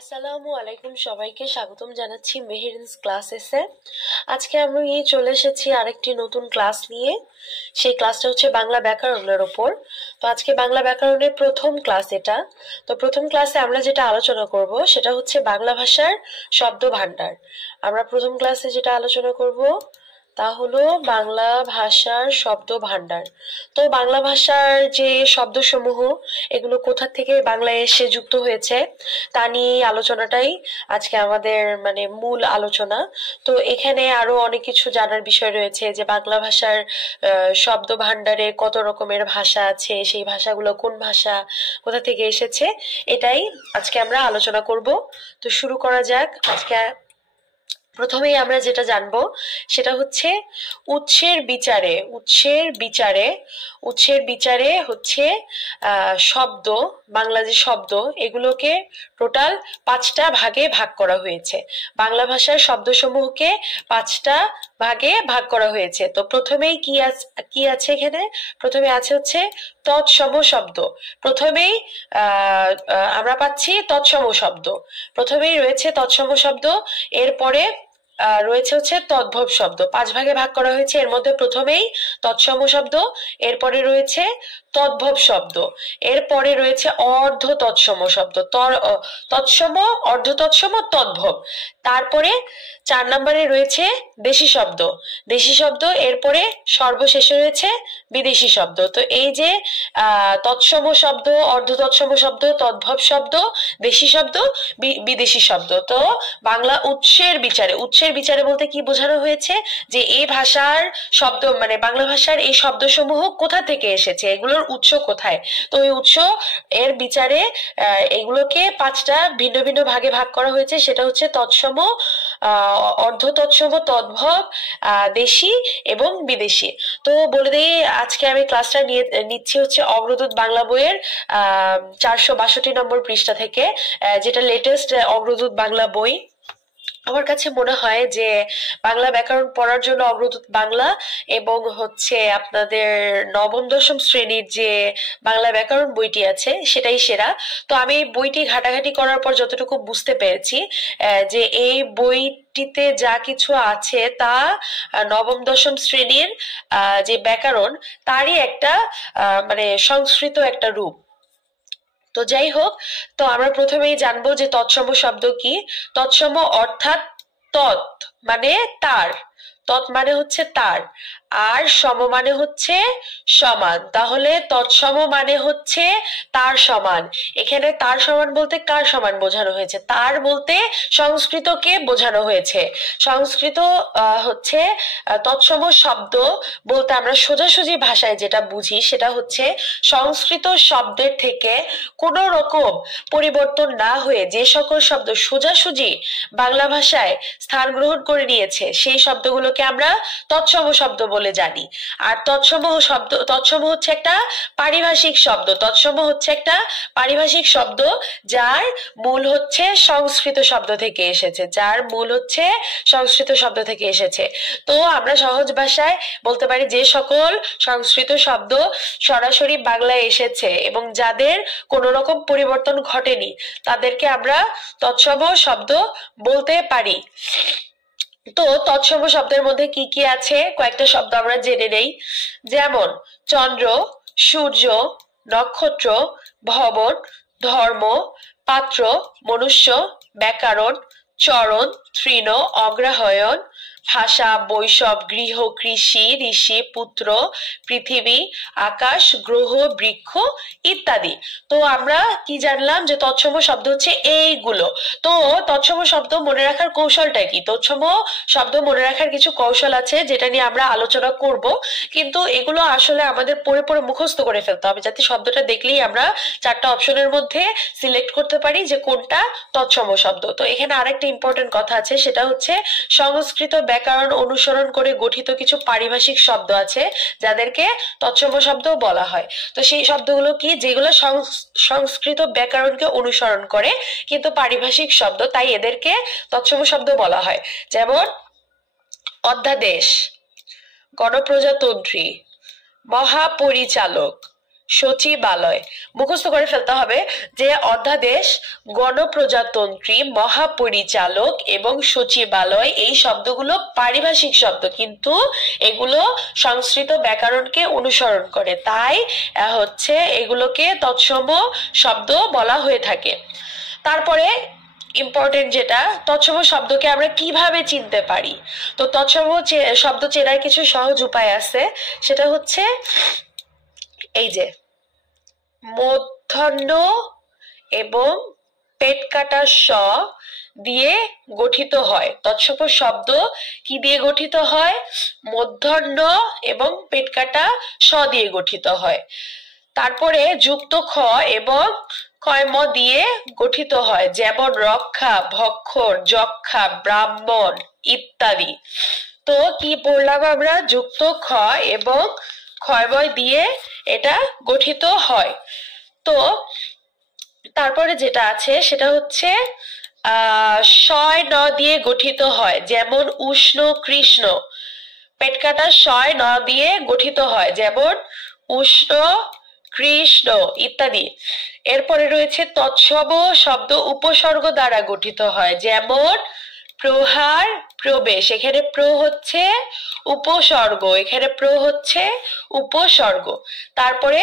আসসালামু আলাইকুম, সবাইকে স্বাগতম জানাচ্ছি মেহেরিনস ক্লাসেসে। আজকে আমি চলে এসেছি আরেকটি নতুন ক্লাস নিয়ে। সেই ক্লাসটা হচ্ছে বাংলা ব্যাকরণের ওপর। তো আজকে বাংলা ব্যাকরণের প্রথম ক্লাস এটা। তো প্রথম ক্লাসে আমরা যেটা আলোচনা করব সেটা হচ্ছে বাংলা ভাষার শব্দ ভাণ্ডার। আমরা প্রথম ক্লাসে যেটা আলোচনা করব তা হলো বাংলা ভাষার শব্দ ভাণ্ডার। তো বাংলা ভাষার যে শব্দসমূহ এগুলো কোথা থেকে বাংলায় এসে যুক্ত হয়েছে তা নিয়ে আলোচনাটাই আজকে আমাদের মূল আলোচনা। তো এখানে আরো অনেক কিছু জানার বিষয় রয়েছে, যে বাংলা ভাষার শব্দ ভাণ্ডারে কত রকমের ভাষা আছে, সেই ভাষাগুলো কোন ভাষা, কোথা থেকে এসেছে, এটাই আজকে আমরা আলোচনা করব। তো শুরু করা যাক। আজকে প্রথমেই আমরা যেটা জানবো সেটা হচ্ছে উৎসের বিচারে হচ্ছে শব্দ, বাংলা যে শব্দ এগুলোকে টোটাল 5টা ভাগে ভাগ করা হয়েছে। বাংলা ভাষার শব্দসমূহকে 5টা ভাগে ভাগ করা হয়েছে। তো প্রথমেই কি আছে এখানে? প্রথমে আছে হচ্ছে তৎসম শব্দ। প্রথমেই আমরা পাচ্ছি তৎসম শব্দ। প্রথমেই রয়েছে তৎসম শব্দ, এরপরে রয়েছে হচ্ছে তদ্ভব শব্দ। 5 ভাগে ভাগ করা হয়েছে। এর মধ্যে প্রথমেই তৎসম শব্দ, এরপরে রয়েছে তদ্ভব শব্দ, এরপরে রয়েছে অর্ধ তৎসম শব্দ, তৎসম, অর্ধ তৎসম, তদ্ভব। তারপরে 4 নম্বরে রয়েছে দেশি শব্দ, এরপরে সর্বশেষে রয়েছে বিদেশি শব্দ। তো এই যে তৎসম শব্দ, অর্ধ তৎসম শব্দ, তদ্ভব শব্দ, দেশি শব্দ, বিদেশি শব্দ। তো বাংলা উৎসের বিচারে বলতে কি বোঝানো হয়েছে, যে এই ভাষার শব্দ বাংলা ভাষার এই শব্দসমূহ কোথা থেকে এসেছে, এগুলোর উৎস কোথায়। তো ওই উৎস এর বিচারে এগুলোকে 5টা ভিন্ন ভিন্ন ভাগে ভাগ করা হয়েছে। সেটা হচ্ছে তৎসম, অর্ধ তৎসম, তদ্ভব, দেশি এবং বিদেশি। তো বলে দিই, আজকে আমি ক্লাসটা নিচ্ছি হচ্ছে অগ্রদূত বাংলা বইয়ের 462 নম্বর পৃষ্ঠা থেকে, যেটা লেটেস্ট অগ্রদূত বাংলা বই। আমার কাছে মনে হয় যে বাংলা ব্যাকরণ পড়ার জন্য অগ্রদূত বাংলা এবং হচ্ছে আপনাদের নবম দশম শ্রেণীর যে বাংলা ব্যাকরণ বইটি আছে সেটাই সেরা। তো আমি বইটি ঘাটাঘাটি করার পর যতটুকু বুঝতে পেরেছি, যে এই বইটিতে যা কিছু আছে তা নবম দশম শ্রেণীর যে ব্যাকরণ তারই একটা সংস্কৃত একটা রূপ। তো যাই হোক, তো আমরা প্রথমেই জানবো যে তৎসম শব্দ কি। তৎসম অর্থাৎ তৎ মানে তার, তৎ মানে হচ্ছে তার, আর সম মানে হচ্ছে সমান। তাহলে তৎসম মানে হচ্ছে তার সমান। এখানে তার সমান বলতে কার সমান বোঝানো হয়েছে? তার বলতে সংস্কৃতকে বোঝানো হয়েছে। সংস্কৃত হচ্ছে তৎসম শব্দ বলতে আমরা সোজাসুজি ভাষায় যেটা বুঝি সেটা হচ্ছে সংস্কৃত শব্দের থেকে কোনো রকম পরিবর্তন না হয়ে যে সকল শব্দ সোজাসুজি বাংলা ভাষায় স্থান গ্রহণ করে নিয়েছে সেই শব্দগুলোকে আমরা তৎসম শব্দ বলে জানি। আর তৎসম হচ্ছে একটা পারিভাষিক শব্দ, যার মূল হচ্ছে সংস্কৃত শব্দ থেকে এসেছে। তো আমরা সহজ ভাষায় বলতে পারি যে সকল সংস্কৃত শব্দ সরাসরি বাংলায় এসেছে এবং যাদের কোনো রকম পরিবর্তন ঘটেনি তাদেরকে আমরা তৎসম শব্দ বলতে পারি। তো তৎসম শব্দের মধ্যে কি কি আছে কয়েকটা শব্দ আমরা জেনে নেই। যেমন চন্দ্র, সূর্য, নক্ষত্র, ভবন, ধর্ম, পাত্র, মনুষ্য, ব্যাকরণ, চরণ, তৃণ, অগ্রহায়ণ, ভাষা, বৈষব, গৃহ, কৃষি, ঋষি, পুত্র, পৃথিবী, আকাশ, গ্রহ, বৃক্ষ ইত্যাদি। তো আমরা কি জানলাম যে তৎসম শব্দ হচ্ছে এইগুলো। তো তৎসম শব্দ মনে রাখার কৌশলটা কি? তৎসম শব্দ মনে রাখার কিছু কৌশল আছে যেটা নিয়ে আমরা আলোচনা করব, কিন্তু এগুলো আসলে আমাদের পড়ে পড়ে মুখস্থ করে ফেলতে হবে, যাতে শব্দটা দেখলেই আমরা 4টা অপশনের মধ্যে সিলেক্ট করতে পারি যে কোনটা তৎসম শব্দ। তো এখানে আরেকটা ইম্পর্টেন্ট কথা আছে, সেটা হচ্ছে সংস্কৃত ব্যাকরণ অনুসরণ করে গঠিত কিছু পারিভাষিক শব্দ আছে যাদেরকে তৎসম শব্দ বলা হয়। তো সেই শব্দগুলো কি? যেগুলো সংস্কৃত ব্যাকরণকে অনুসরণ করে কিন্তু পারিভাষিক শব্দ, তাই এদেরকে তৎসম শব্দ বলা হয়। যেমন অধ্যাদেশ, গণপ্রজাতন্ত্রী, মহাপরিচালক, সচিবালয় মুখস্থ করে ফেলতে হবে যে অধ্যাদেশ, গণপ্রজাতন্ত্রী, মহাপরিচালক এবং সচিবালয় এই শব্দগুলো পারিভাষিক শব্দ, কিন্তু এগুলো সংস্কৃত ব্যাকরণকে অনুসরণ করে, তাই হচ্ছে এগুলোকে তৎসম শব্দ বলা হয়ে থাকে। তারপরে ইম্পর্টেন্ট যেটা, তৎসম শব্দকে আমরা কিভাবে চিনতে পারি? তো তৎসম শব্দ চেনার কিছু সহজ উপায় আছে, সেটা হচ্ছে এই যে মূর্ধন্য এবং পেট কাটা স দিয়ে গঠিত হয়। তৎসম শব্দ কি দিয়ে গঠিত হয়? মূর্ধন্য এবং পেট কাটা স দিয়ে গঠিত হয়। তারপরে যুক্ত খ এবং কয়ম দিয়ে গঠিত হয়, যেমন রক্ষা, ভক্ষণ, যক্ষা, ব্রাহ্মণ ইত্যাদি। তো কি পড়লাম আমরা? যুক্ত খ এবং ক্ষয়ময় দিয়ে এটা গঠিত হয়। তো তারপরে যেটা আছে সেটা হচ্ছে শয় ন দিয়ে গঠিত হয়, যেমন উষ্ণ, কৃষ্ণ। পেট কাটা শয় ন দিয়ে গঠিত হয়, যেমন উষ্ণ, কৃষ্ণ ইত্যাদি। এরপরে রয়েছে তৎসম শব্দ উপসর্গ দ্বারা গঠিত হয়, যেমন প্রহার, প্রবেশ। এখানে প্র হচ্ছে উপসর্গ, এখানে প্র হচ্ছে উপসর্গ। তারপরে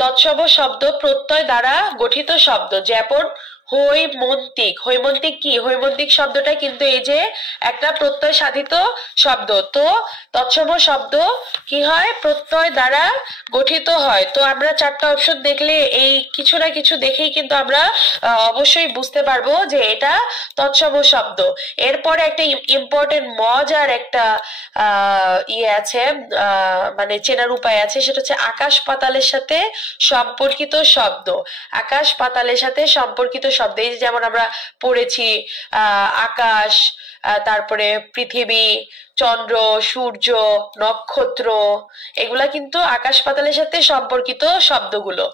তৎসম শব্দ প্রত্যয় দ্বারা গঠিত শব্দ, যেমন হৈমন্তিক। হৈমন্তিক কি? হৈমন্তিক শব্দটা কিন্তু এই যে একটা প্রত্যয় সাধিত শব্দ। তো তৎসম শব্দ কি হয়? প্রত্যয় দ্বারা গঠিত হয়। তো আমরা চারটা অপশন দেখলে এই কিছু না কিছু দেখেই কিন্তু আমরা অবশ্যই বুঝতে পারবো যে এটা তৎসম শব্দ। এরপরে একটা ইম্পর্টেন্ট মজার একটা ইয়ে আছে, মানে চেনার উপায় আছে, সেটা হচ্ছে আকাশ পাতালের সাথে সম্পর্কিত শব্দ। আকাশ পাতালের সাথে সম্পর্কিত শব্দ, এই যেমন আমরা পড়েছি আকাশ, তারপরে পৃথিবী, চন্দ্র, সূর্য, নক্ষত্র, এগুলা কিন্তু আকাশ পাতালের সাথে সম্পর্কিত শব্দগুলো।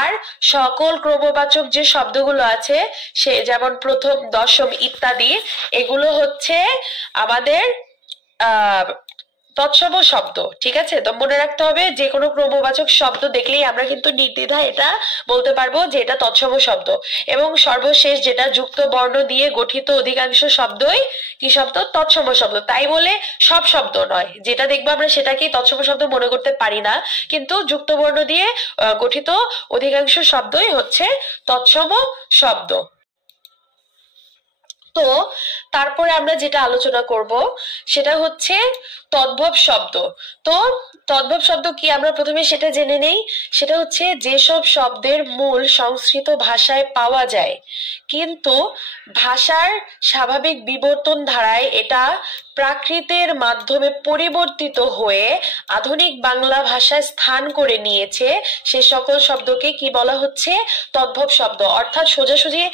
আর সকল ক্রমবাচক যে শব্দগুলো আছে, সে যেমন প্রথম, দশম ইত্যাদি, এগুলো হচ্ছে আমাদের তৎসম শব্দ। ঠিক আছে? তো মনে রাখতে হবে যে কোনো ক্রমবাচক শব্দ দেখলেই আমরা কিন্তু নির্দ্বিধায় এটা বলতে পারবো যে এটা তৎসম শব্দ। এবং সর্বশেষ যেটা, যুক্ত বর্ণ দিয়ে গঠিত অধিকাংশ শব্দই কি শব্দ? তৎসম শব্দ। তাই বলে সব শব্দ নয়, যেটা দেখবো আমরা সেটাকেই তৎসম শব্দ মনে করতে পারি না, কিন্তু যুক্ত বর্ণ দিয়ে গঠিত অধিকাংশ শব্দই হচ্ছে তৎসম শব্দ। তো তারপরে আমরা যেটা আলোচনা করব সেটা হচ্ছে তদ্ভব শব্দ। তো তদ্ভব শব্দ কি আমরা প্রথমে সেটা জেনে নেই। সেটা হচ্ছে যেসব শব্দের মূল সংস্কৃত ভাষায় পাওয়া যায়, কিন্তু ভাষার স্বাভাবিক বিবর্তন ধারায় এটা প্রাকৃতের মাধ্যমে পরিবর্তিত হয়ে আধুনিক বাংলা ভাষায় স্থান করে নিয়েছে, সে সকল শব্দকে কি বলা হচ্ছে? তদ্ভব শব্দ। অর্থাৎ সোজাসুজি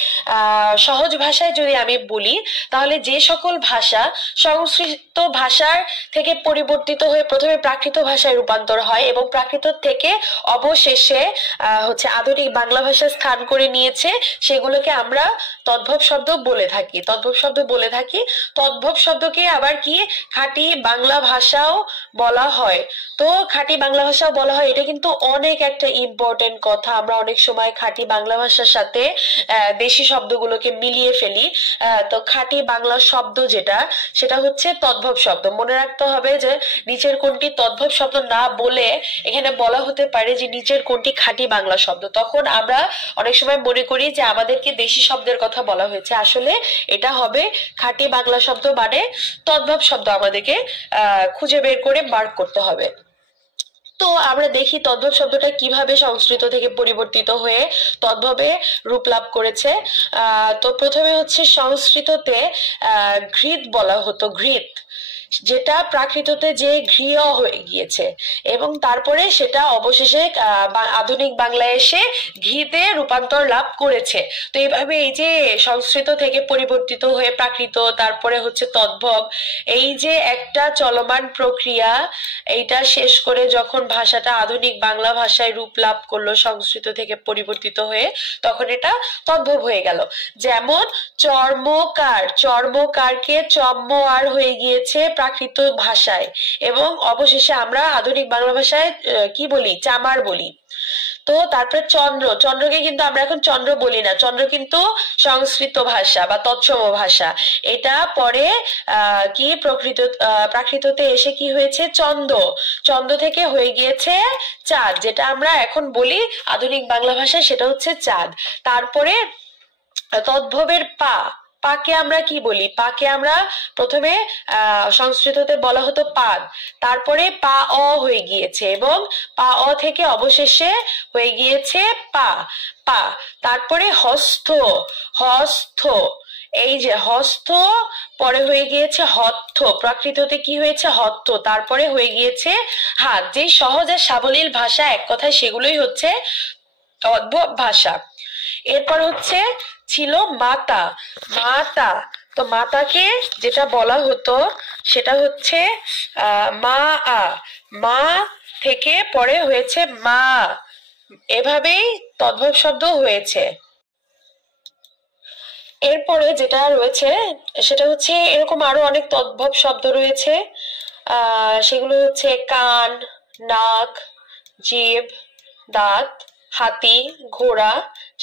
সহজ ভাষায় যদি আমি বলি, তাহলে যে সকল ভাষা সংস্কৃত ভাষার থেকে পরিবর্তিত হয়ে প্রথমে প্রাকৃত ভাষায় রূপান্তর হয় এবং প্রাকৃত থেকে অবশেষে হচ্ছে আধুনিক বাংলা ভাষায় স্থান করে নিয়েছে, সেগুলোকে আমরা তদ্ভব শব্দ বলে থাকি। তদ্ভব শব্দ বলে থাকি। তদ্ভব শব্দকে আবার কি খাঁটি বাংলা ভাষাও বলা হয়। তো খাঁটি বাংলা ভাষাও বলা হয়, এটা কিন্তু অনেক একটা ইম্পর্টেন্ট কথা। আমরা অনেক সময় খাঁটি বাংলা ভাষার সাথে দেশি শব্দগুলোকে মিলিয়ে ফেলি। তো খাঁটি বাংলা শব্দ যেটা, সেটা হচ্ছে তদ্ভব শব্দ। মনে রাখতে হবে যে নিচের কোনটি তদ্ভব শব্দ না বলে এখানে বলা হতে পারে যে নিচের কোনটি খাঁটি বাংলা শব্দ। তখন আমরা অনেক সময় মনে করি যে আমাদেরকে দেশি শব্দের কথা বলা হয়েছে, আসলে এটা হবে খাঁটি বাংলা শব্দ, মানে তদ্ভব শব্দ আমাদেরকে খুঁজে বের করে মার্ক করতে হবে। তো আমরা দেখি তদ্ভব শব্দটা কিভাবে সংস্কৃত থেকে পরিবর্তিত হয়ে তদ্ভবে রূপ লাভ করেছে। তো প্রথমে হচ্ছে সংস্কৃততে ঘৃত বলা হতো, ঘৃত, যেটা প্রাকৃততে যে ঘৃয় হয়ে গিয়েছে এবং তারপরে সেটা অবশেষে আধুনিক বাংলায় এসে ঘিতে রূপান্তর লাভ করেছে। তো এইভাবে এই যে সংস্কৃত থেকে পরিবর্তিত হয়ে প্রাকৃত, তারপরে হচ্ছে তদ্ভব, এই যে একটা চলমান প্রক্রিয়া, এইটা শেষ করে যখন ভাষাটা আধুনিক বাংলা ভাষায় রূপ লাভ করলো সংস্কৃত থেকে পরিবর্তিত হয়ে, তখন এটা তদ্ভব হয়ে গেল। যেমন চর্মকার, চর্মকারকে চম্মোয়ার হয়ে গিয়েছে প্রাকৃত ভাষায়, এবং অবশেষে আমরা আধুনিক বাংলা ভাষায় কি বলি? চামার বলি। তো তো তারপরে চন্দ্র, চন্দ্রকে কিন্তু আমরা এখন চন্দ্র বলি না, চন্দ্র কিন্তু সংস্কৃত ভাষা বা তৎসম ভাষা। এটা পরে কি প্রাকৃততে এসে কি হয়েছে, চন্দ্র, চন্দ্র থেকে হয়ে গিয়েছে চাঁদ, যেটা আমরা এখন বলি আধুনিক বাংলা ভাষায় সেটা হচ্ছে চাঁদ। তারপরে তদ্ভবের পা, পাকে আমরা কি বলি, পাকে আমরা প্রথমে সংস্কৃততে বলা হতো পাদ, তারপরে পা অ হয়ে গিয়েছে এবং পা অ থেকে অবশেষে হয়ে গিয়েছে পা, পা। তারপরে হস্থ, হস্থ, এই যে হস্থ পরে হয়ে গিয়েছে হত্থ, প্রাকৃততে কি হয়েছে হত্থ, তারপরে হয়ে গিয়েছে হাত। যে সহজ আর সাবলীল ভাষা এক কথায় সেগুলোই হচ্ছে তদ্ভব ভাষা। এরপর হচ্ছে ছিল মাতা, মাতা, তো মাতাকে যেটা বলা হতো সেটা হচ্ছে মা আ, মা থেকে পরে হয়েছে মা, এভাবেই তদ্ভব শব্দ হয়েছে। এরপরে যেটা রয়েছে সেটা হচ্ছে এরকম আরো অনেক তদ্ভব শব্দ রয়েছে, সেগুলো হচ্ছে কান, নাক, জিভ, দাঁত, হাতি, ঘোড়া,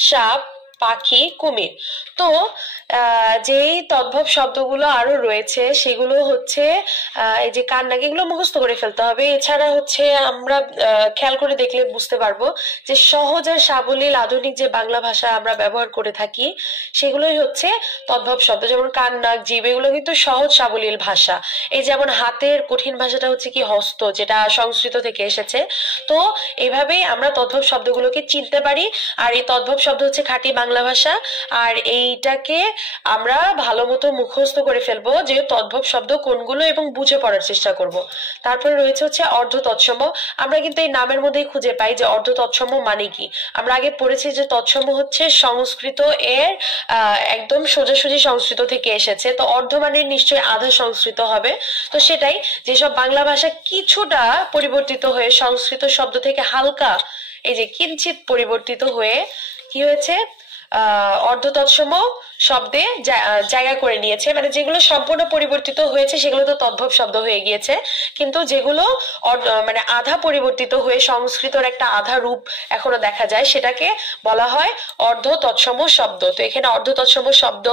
সাপ, পাখি, কুমির। তো যেই তদ্ভব শব্দগুলো আরো রয়েছে সেগুলো হচ্ছে এই যে কান, নাক, এগুলো মুখস্থ করে ফেলতে হবে। এছাড়া হচ্ছে আমরা খেয়াল করে দেখলে বুঝতে পারবো যে সহজ আর সাবলীল আধুনিক যে বাংলা ভাষা আমরা ব্যবহার করে থাকি সেগুলোই হচ্ছে তদ্ভব শব্দ। যেমন কান, নাক, জিভ, এগুলো কিন্তু সহজ সাবলীল ভাষা। এই যেমন হাতের কঠিন ভাষাটা হচ্ছে কি হস্ত, যেটা সংস্কৃত থেকে এসেছে। তো এভাবেই আমরা তদ্ভব শব্দগুলোকে চিনতে পারি। আর এই তদ্ভব শব্দ হচ্ছে খাঁটি বাংলা ভাষা, আর এইটাকে আমরা ভালো মতো মুখস্থ করে ফেলবো যে তদ্ভব শব্দ কোনগুলো এবং বুঝে পড়ার চেষ্টা করব। তারপরে রয়েছে হচ্ছে অর্ধ তৎসম। আমরা কিন্তু এই নামের মধ্যেই খুঁজে পাই যে অর্ধ তৎসম মানে কি। আমরা আগে পড়েছি যে তৎসম হচ্ছে সংস্কৃত এর একদম সোজাসুজি সংস্কৃত থেকে এসেছে, তো অর্ধ মানে নিশ্চয়ই আধা সংস্কৃত হবে। তো সেটাই, যেসব বাংলা ভাষা কিছুটা পরিবর্তিত হয়ে সংস্কৃত শব্দ থেকে হালকা এই যে কিঞ্চিত পরিবর্তিত হয়ে কি হয়েছে অর্ধ তৎসম শব্দে জায়গা করে নিয়েছে, মানে যেগুলো সম্পূর্ণ পরিবর্তিত হয়েছে সেগুলো তো তদ্ভব শব্দ হয়ে গিয়েছে, কিন্তু যেগুলো মানে আধা পরিবর্তিত হয়ে সংস্কৃতর একটা আধা রূপ এখনো দেখা যায় সেটাকে বলা হয় অর্ধ তৎসম শব্দ। তো এখানে অর্ধ তৎসম শব্দ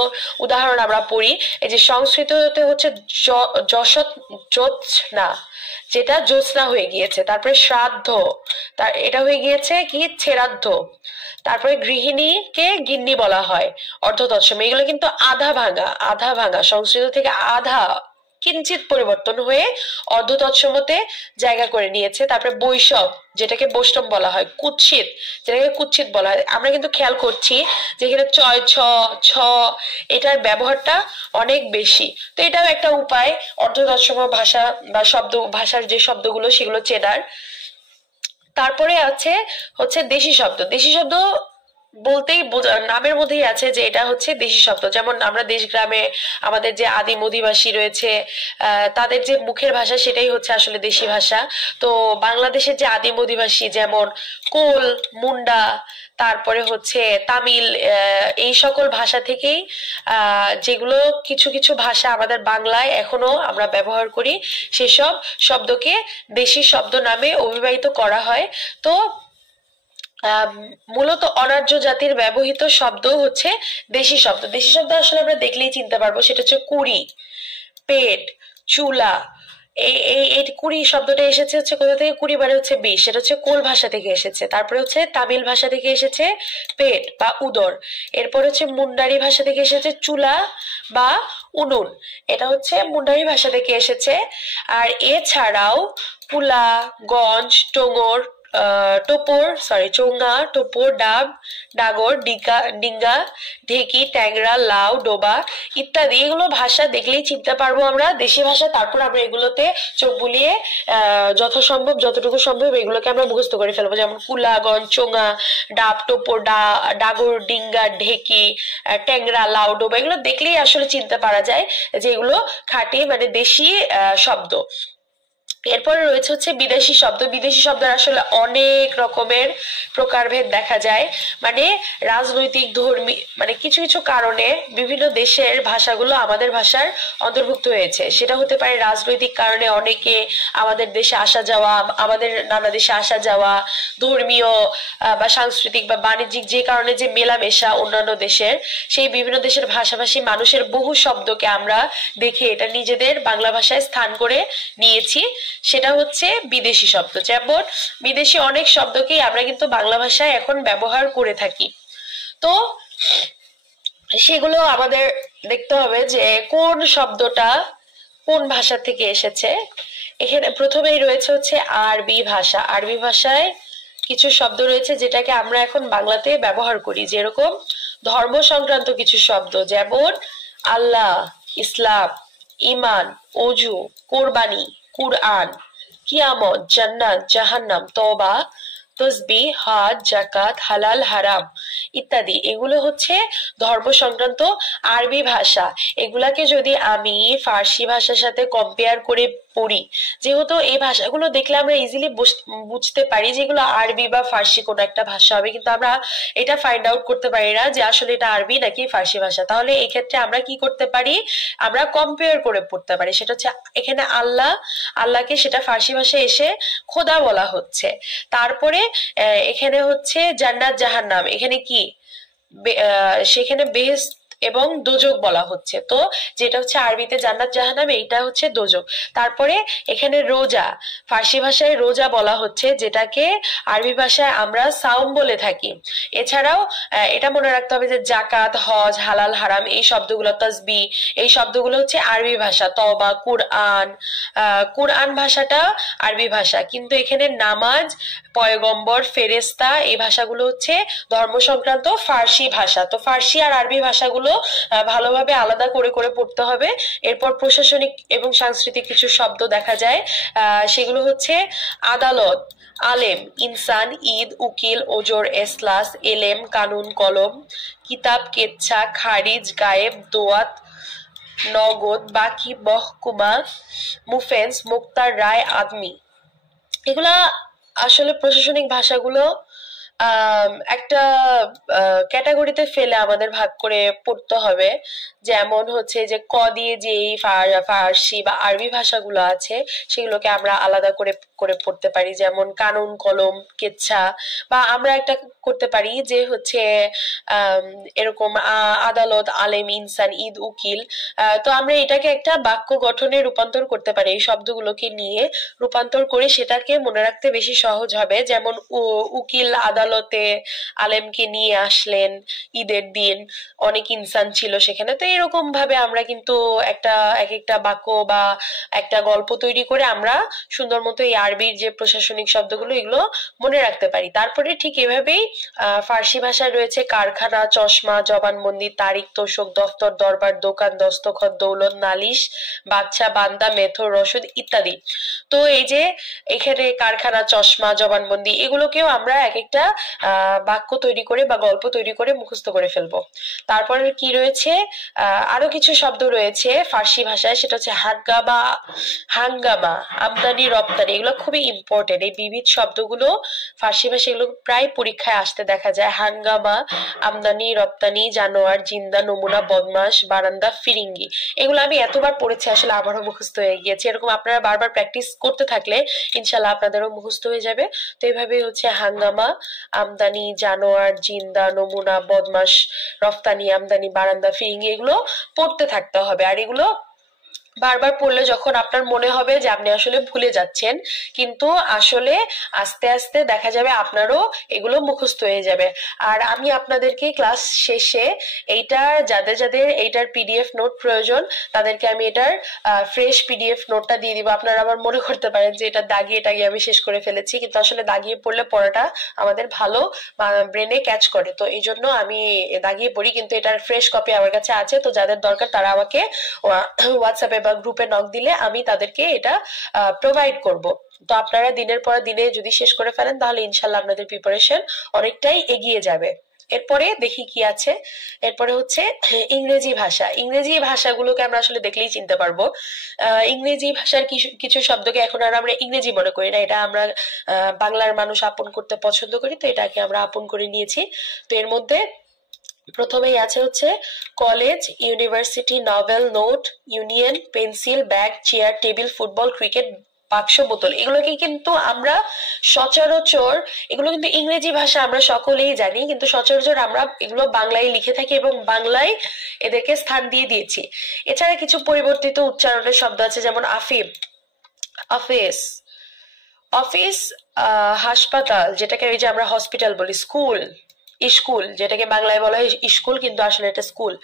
উদাহরণ আমরা পড়ি। এই যে সংস্কৃততে হচ্ছে জ্যোৎস্না, যেটা জ্যোৎস্না হয়ে গিয়েছে। তারপরে শ্রাদ্ধ, তার এটা হয়ে গিয়েছে কি ছেরাদ্ধ। তারপরে গৃহিণীকে গিন্নি বলা হয় অর্ধ তৎসম। এগুলো কিন্তু আধা ভাঙা, আধা ভাঙা সংস্কৃত থেকে আধা কিঞ্চিত পরিবর্তন হয়ে অর্ধ তৎসমতে জায়গা করে নিয়েছে। তারপরে বৈষ্ণব, যেটাকে বৈষ্ণব বলা হয়, কুৎসিত, যেটাকে কুৎসিত বলা হয়। আমরা কিন্তু খেয়াল করছি যে এখানে চয়, ছ, ছ, এটার ব্যবহারটা অনেক বেশি। তো এটাও একটা উপায় অর্ধ তৎসম ভাষা বা ভাষার যে শব্দগুলো সেগুলো চেনার। তারপরে আছে হচ্ছে দেশি শব্দ। দেশি শব্দ বলতেই নামের মধ্যেই আছে যে এটা হচ্ছে দেশি শব্দ। যেমন আমরা দেশ গ্রামে আমাদের যে আদিম অধিবাসী রয়েছে তাদের যে মুখের ভাষা সেটাই হচ্ছে আসলে দেশি ভাষা। তো বাংলাদেশের যে আদিম অধিবাসী যেমন কোল, মুন্ডা, তারপরে হচ্ছে তামিল, এই সকল ভাষা থেকেই যেগুলো কিছু কিছু ভাষা আমাদের বাংলায় এখনো আমরা ব্যবহার করি সেসব শব্দকে দেশি শব্দ নামে অভিবাহিত করা হয়। তো মূলত অনার্য জাতির ব্যবহৃত শব্দ হচ্ছে দেশি শব্দ। দেশি শব্দ আসলে আমরা দেখলেই চিনতে পারবো, সেটা হচ্ছে কুড়ি, পেট, চুলা। এই কুড়ি শব্দটা এসেছে হচ্ছে কোথা থেকে, কুড়ি মানে হচ্ছে 20, সেটা হচ্ছে কোল ভাষা থেকে এসেছে। তারপরে হচ্ছে তামিল ভাষা থেকে এসেছে পেট বা উদর। এরপর হচ্ছে মুন্ডারি ভাষা থেকে এসেছে চুলা বা উনুন, এটা হচ্ছে মুন্ডারি ভাষা থেকে এসেছে। আর এছাড়াও কুলা, গঞ্জ, টোঙর, চোঙ্গা, টোপর, ডাব, ডাগর, ডিঙ্গা, ঢেকি, ট্যাংরা, লাউ, ডোবা ইত্যাদি, এগুলো ভাষা দেখলেই চিনতে পারবো আমরা দেশি ভাষা। তারপর আমরা এগুলোতে চোখ বুলিয়ে যথাসম্ভব যতটুকু সম্ভব এগুলোকে আমরা মুখস্থ করে ফেলবো। যেমন কুলা, গঞ্জ, চোঙ্গা, ডাব, টোপর, ডাগর, ডিঙ্গা, ঢেকি, ট্যাংরা, লাউ, ডোবা, এগুলো দেখলেই আসলে চিনতে পারা যায় যে এগুলো খাঁটি মানে দেশি শব্দ। এরপরে রয়েছে হচ্ছে বিদেশি শব্দ। বিদেশি শব্দের আসলে অনেক রকমের প্রকারভেদ দেখা যায়। মানে রাজনৈতিক, ধর্মী, মানে কিছু কিছু কারণে বিভিন্ন দেশের ভাষাগুলো আমাদের ভাষার অন্তর্ভুক্ত হয়েছে। সেটা হতে পারে রাজনৈতিক কারণে অনেকে আমাদের দেশে আসা যাওয়া, আমাদের নানা দেশে আসা যাওয়া, ধর্মীয় বা সাংস্কৃতিক বা বাণিজ্যিক যে কারণে যে মেলামেশা অন্যান্য দেশের, সেই বিভিন্ন দেশের ভাষাভাষী মানুষের বহু শব্দকে আমরা দেখে এটা নিজেদের বাংলা ভাষায় স্থান করে নিয়েছি। সেটা হচ্ছে বিদেশি শব্দ। যেমন বিদেশি অনেক শব্দকেই আমরা কিন্তু বাংলা ভাষায় এখন ব্যবহার করে থাকি। তো সেগুলো আমাদের দেখতে হবে যে কোন শব্দটা কোন ভাষা থেকে এসেছে। এখানে প্রথমেই রয়েছে হচ্ছে আরবি ভাষা। আরবি ভাষায় কিছু শব্দ রয়েছে যেটাকে আমরা এখন বাংলাতে ব্যবহার করি, যেরকম ধর্ম সংক্রান্ত কিছু শব্দ, যেমন আল্লাহ, ইসলাম, ইমান, অজু, কোরবানি, কুরআন, কিয়ামত, জান্নাত, জাহান্নাম, তওবা, তসবিহ, হজ, জাকাত, হালাল, হারাম ইত্যাদি। এগুলো হচ্ছে ধর্ম সংক্রান্ত আরবি ভাষা। এগুলাকে যদি আমি ফার্সি ভাষার সাথে কম্পেয়ার করে পড়ি, যেহেতু এই ভাষাগুলো দেখলে আমরা ইজিলি বুঝতে পারি যে এগুলো আরবি বা ফার্সি কোনো একটা ভাষা হবে, কিন্তু আমরা এটা ফাইন্ড আউট করতে পারি না যে আসলে এটা আরবি নাকি ফার্সি ভাষা। তাহলে এই ক্ষেত্রে আমরা কি করতে পারি, আমরা কম্পেয়ার করে পড়তে পারি। সেটা হচ্ছে এখানে আল্লাহ, আল্লাহকে সেটা ফার্সি ভাষায় এসে খোদা বলা হচ্ছে। তারপরে এখানে হচ্ছে জান্নাত, জাহান্নাম, এখানে কি সেখানে বেহেশত এবং দোজক বলা হচ্ছে। তো যেটা হচ্ছে আরবিতে জান্নাত, জাহান্নাম, এইটা হচ্ছে দোজক। তারপরে এখানে রোজা, ফার্সি ভাষায় রোজা বলা হচ্ছে, যেটাকে আরবি ভাষায় আমরা সাওম বলে থাকি। এছাড়াও এটা মনে রাখতে হবে যে জাকাত, হজ, হালাল, হারাম এই শব্দগুলো, তাসবি, এই শব্দগুলো হচ্ছে আরবি ভাষা। তওবা, কুরআন, কুরআন ভাষাটা আরবি ভাষা, কিন্তু এখানে নামাজ, পয়গম্বর, ফেরেস্তা এই ভাষাগুলো হচ্ছে ধর্ম সংক্রান্ত ফার্সি ভাষা। তো ফার্সি আর আরবি ভাষাগুলো ভালোভাবে আলাদা করে করে পড়তে হবে। এরপর প্রশাসনিক এবং সাংস্কৃতিক কিছু শব্দ দেখা যায়, সেগুলো হচ্ছে আদালত, আলেম, ইনসান, ঈদ, উকিল, ওজর, এসলাস, এলেম, কানুন, কলম, কিতাব, কেচ্ছা, খারিজ, গায়েব, দোয়াত, নগদ, বাকি, মহকুমা, মুফেন্স, মুক্তার, রায়, আদমি। এগুলা আসলে প্রশাসনিক ভাষাগুলো একটা ক্যাটাগরিতে ফেলে আমাদের ভাগ করে পড়তে হবে। যেমন হচ্ছে যে ক দিয়ে যে ফার্সি বা আরবি ভাষাগুলো আছে সেগুলোকে আমরা আলাদা করে করে পড়তে পারি, যেমন কানুন, কলম, কেচ্ছা। বা আমরা একটা করতে পারি যে হচ্ছে এরকম আদালত, আলেম, ইনসান, ঈদ, উকিল। তো আমরা এটাকে একটা বাক্য গঠনে রূপান্তর করতে পারি। এই শব্দগুলোকে নিয়ে রূপান্তর করে সেটাকে মনে রাখতে বেশি সহজ হবে। যেমন উকিল আদালতে আলেমকে নিয়ে আসলেন ঈদের দিন, অনেক ইনসান ছিল সেখানে। তো এরকম ভাবে আমরা কিন্তু একটা এক একটা বাক্য বা একটা গল্প তৈরি করে আমরা সুন্দর মতো এই আরবির যে প্রশাসনিক শব্দগুলো এগুলো মনে রাখতে পারি। তারপরে ঠিক এভাবেই ফার্সি ভাষায় রয়েছে কারখানা, চশমা, জবানবন্দি, তারিখ, তোষক, দফতর, দরবার, দোকান, দস্তখত, দৌলত, নালিশ, বাচ্চা, বান্দা, মেথর, রসদ ইত্যাদি। তো এই যে এখানে কারখানা, চশমা, জবানবন্দি এগুলোকেও আমরা এক একটা বাক্য তৈরি করে বা গল্প তৈরি করে মুখস্থ করে ফেলবো। তারপরে কি রয়েছে, আরো কিছু শব্দ রয়েছে ফার্সি ভাষায়, সেটা হচ্ছে হাঙ্গামা, হাঙ্গামা, আমদানি, রপ্তানি। এগুলো খুবই ইম্পর্টেন্ট। এই বিবিধ শব্দগুলো ফার্সি ভাষায় এগুলো প্রায় পরীক্ষায় আসতে দেখা যায়। হাঙ্গামা, আমদানি, রপ্তানি, জানোয়ার, জিন্দা, নমুনা, বদমাস, বারান্দা, ফিরিঙ্গি। এগুলো আমি এতবার পড়েছি আসলে আমারও মুখস্থ হয়ে গিয়েছে। এরকম আপনারা বারবার প্র্যাকটিস করতে থাকলে ইনশাল্লাহ আপনাদেরও মুখস্থ হয়ে যাবে। তো এইভাবে হচ্ছে হাঙ্গামা, আমদানি, জানোয়ার, জিন্দা, নমুনা, বদমাস, রফতানি, আমদানি, বারান্দা, ফিরিঙ্গি এগুলো পড়তে থাকতে হবে। আর এগুলো বারবার পড়লে যখন আপনার মনে হবে যে আপনি আসলে ভুলে যাচ্ছেন, কিন্তু আসলে আস্তে আস্তে দেখা যাবে আপনারও এগুলো মুখস্থ হয়ে যাবে। আর আমি আপনাদেরকে ক্লাস শেষে এইটার যাদের যাদের এইটার পিডিএফ নোট প্রয়োজন তাদেরকে আমি এটার ফ্রেশ পিডিএফ নোটটা দিয়ে দিব। আপনারা আবার মনে করতে পারেন যে এটা দাগিয়ে টাগিয়ে আমি শেষ করে ফেলেছি, কিন্তু আসলে দাগিয়ে পড়লে পড়াটা আমাদের ভালো ব্রেনে ক্যাচ করে। তো এই জন্য আমি দাগিয়ে পড়ি, কিন্তু এটার ফ্রেশ কপি আমার কাছে আছে। তো যাদের দরকার তারা আমাকে হোয়াটসঅ্যাপে বা গ্রুপে নক দিলে আমি তাদেরকে এটা প্রোভাইড করব। তো আপনারা দিনের পর দিনে যদি শেষ করে ফেলেন তাহলে ইনশাল্লাহ আপনাদের প্রিপারেশন অনেকটাই এগিয়ে যাবে। এরপরে দেখি কি আছে। এরপরে হচ্ছে ইংরেজি ভাষা। ইংরেজি ভাষাগুলোকে আমরা আসলে দেখলেই চিনতে পারবো। ইংরেজি ভাষার কিছু শব্দকে এখন আর আমরা ইংরেজি মনে করি না, এটা আমরা বাংলার মানুষ আপন করতে পছন্দ করি, তো এটাকে আমরা আপন করে নিয়েছি। তো এর মধ্যে প্রথমেই আছে হচ্ছে college, university, novel, note, union, pencil, bag, chair, table, football, cricket, বাক্স, বোতল। এগুলোকে কিন্তু আমরা সচরাচর, এগুলো কিন্তু ইংরেজি ভাষা আমরা সকলেই জানি, কিন্তু সচরাচর আমরা এগুলো বাংলায় লিখে থাকি এবং বাংলায় এদেরকে স্থান দিয়ে দিয়েছি। এছাড়া কিছু পরিবর্তিত উচ্চারণের শব্দ আছে, যেমন আফিম, অফিস, অফিস, হাসপাতাল যেটাকে ওই যে আমরা হসপিটাল বলি, স্কুল, স্কুল যেটাকে বাংলায় বলা হয় স্কুল কিন্তু আসলে এটা স্কুল।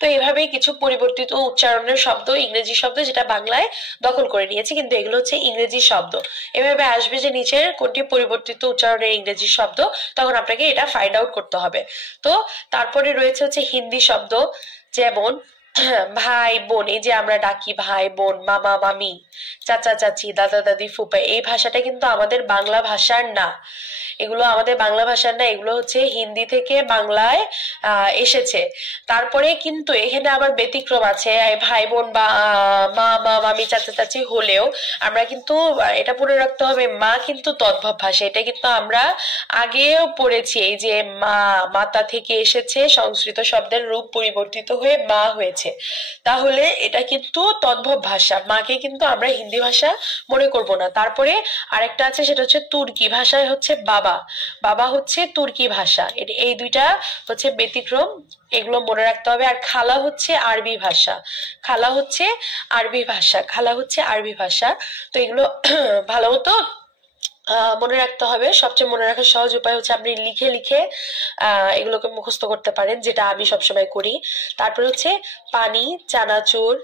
তো এইভাবেই কিছু পরিবর্তিত উচ্চারণের শব্দ, ইংরেজি শব্দ যেটা বাংলায় দখল করে নিয়েছি, কিন্তু এগুলো হচ্ছে ইংরেজি শব্দ। এভাবে আসবে যে নিচের কোনটি পরিবর্তিত উচ্চারণের ইংরেজি শব্দ, তখন আপনাকে এটা ফাইন্ড আউট করতে হবে। তো তারপরে রয়েছে হচ্ছে হিন্দি শব্দ, যেমন ভাই বোন, এই যে আমরা ডাকি ভাই বোন, মামা মামি, চাচা চাচি, দাদা দাদি, ফুপা, এই ভাষাটা কিন্তু আমাদের বাংলা ভাষার না। এগুলো আমাদের বাংলা ভাষার না, এগুলো হচ্ছে হিন্দি থেকে বাংলায় এসেছে। তারপরে কিন্তু এখানে আবার ব্যতিক্রম আছে, ভাই বোন বা মা মা মামি চাচা চাচি হলেও আমরা কিন্তু এটা পড়ে রাখতে হবে, মা কিন্তু তদ্ভব ভাষা। এটা কিন্তু আমরা আগেও পড়েছি, এই যে মা, মাতা থেকে এসেছে, সংস্কৃত শব্দের রূপ পরিবর্তিত হয়ে মা হয়েছে, তাহলে এটা কিন্তু তদ্ভব ভাষা, মাকে কিন্তু আমরা হিন্দি ভাষা মনে করব না। তারপরে আরেকটা আছে, সেটা হচ্ছে তুর্কি ভাষায় হচ্ছে বাবা, বাবা হচ্ছে তুর্কি ভাষা। এই দুইটা হচ্ছে ব্যতিক্রম, এগুলো মনে রাখতে হবে। আর খালা হচ্ছে আরবি ভাষা, খালা হচ্ছে আরবি ভাষা, খালা হচ্ছে আরবি ভাষা। তো এগুলো ভালো মতো মনে রাখতে হবে। সবচেয়ে মনে রাখার সহজ উপায় হচ্ছে আপনি লিখে লিখে এগুলোকে মুখস্থ করতে পারেন, যেটা আমি সবসময় করি। তারপরে হচ্ছে পানি, চানাচুর,